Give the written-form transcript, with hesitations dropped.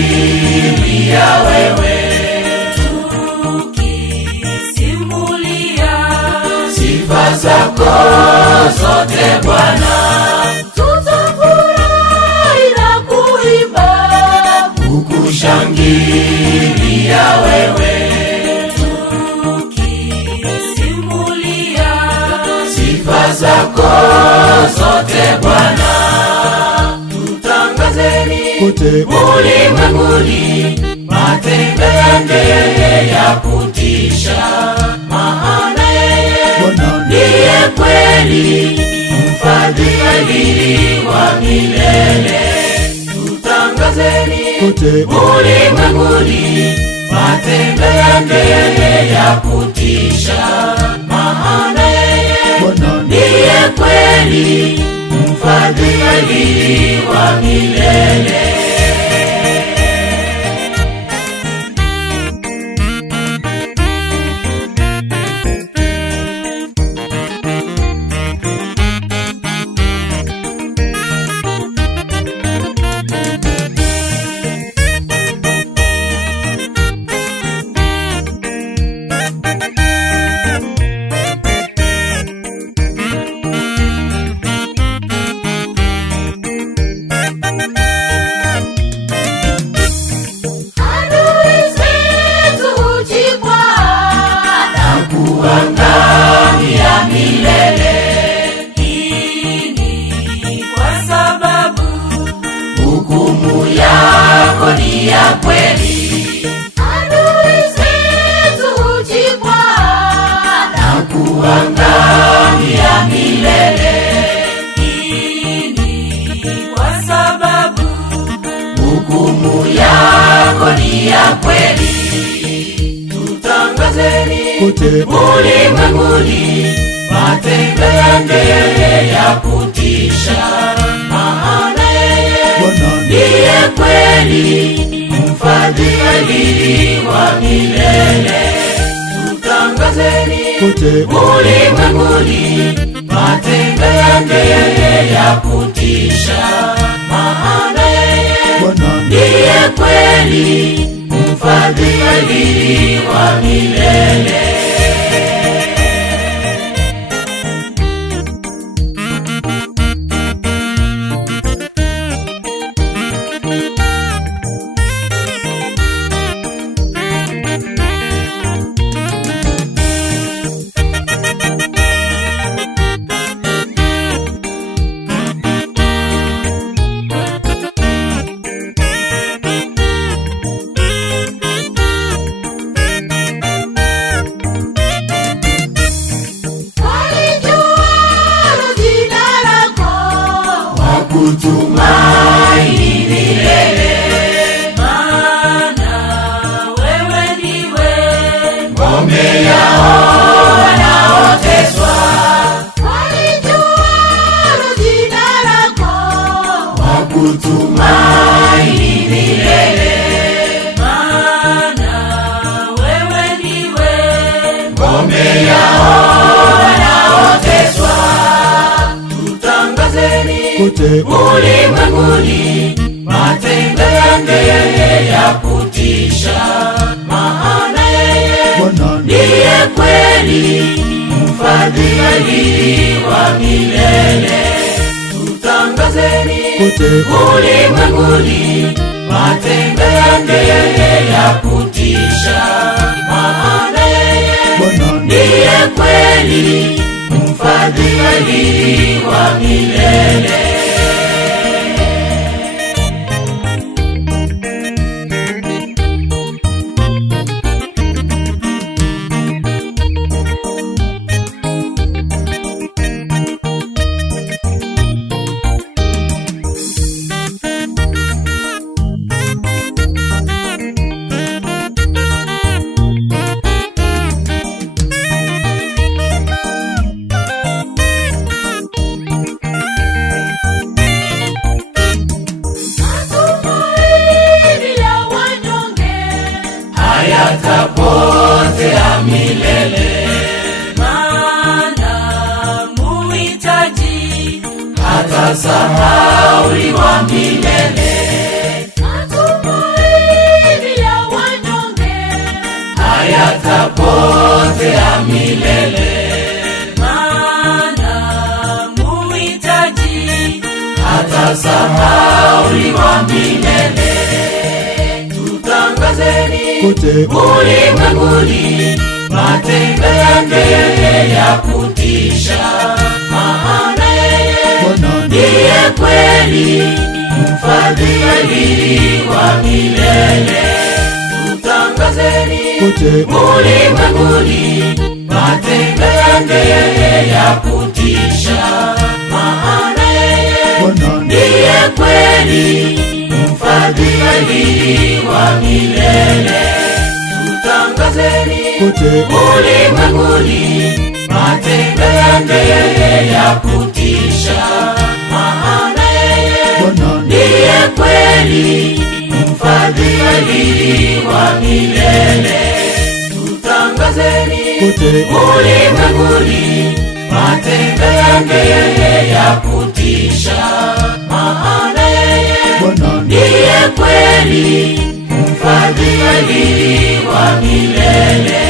Kushangilia wewe, tukisimulia sifa zako zote Bwana. Tutafurahi na kuimba, kukushangilia wewe, tukisimulia sifa zako zote Bwana. Tutangazeni ulimwenguni matendo yake ya kutisha, maana yeye ndiye kweli mfadhili wa milele. Tutangazeni ulimwenguni matendo yake ya kutisha, maana yeye ndiye kweli mfadhili wa milele. Kuangamia milele. Hii ni kwa sababu hukumu yako ni ya kweli. Adui zetu hujikwa na kuangamia milele. Hii ni kwa sababu hukumu yako ni ya kweli. Tutangazeni ulimwenguni matendo yake ya kutisha, maana yeye ndiye kweli mfadhili wa milele. Tutangazeni ulimwenguni matendo yake ya kutisha, maana yeye ndiye kweli mfadhili wa milele. Kutumaini milele, maana wewe ndiwe ngome yao wanaoteswa. Walijua jina lako, wakutumaini milele, maana wewe ndiwe ngome yao wanaoteswa. Tutangazeni ulimwenguni matendo yake ya kutisha, maana yeye ndiye kweli mfadhili wa milele. Tutangazeni ulimwenguni matendo yake ya kutisha, maana yeye ndiye kweli mfadhili wa milele. hatasahauliwa milele. Matumaini ya wanyonge hayatapotea milele, maana muhitaji hatasahauliwa milele. Tutangazeni kote ulimwenguni matendo yake ya kutisha, maana yeye ndiye kweli mfadhili wa milele. Tutangazeni kote ulimwenguni matendo yake ya kutisha, maana yeye ndiye kweli mfadhili wa milele. Tutangazeni kote ulimwenguni matendo yake ya kutisha, maana yeye ndiye kweli mfadhili wa milele. Tutangazeni kote ulimwenguni matendo yake ya kutisha, maana yeye ndiye kweli mfadhili wa milele.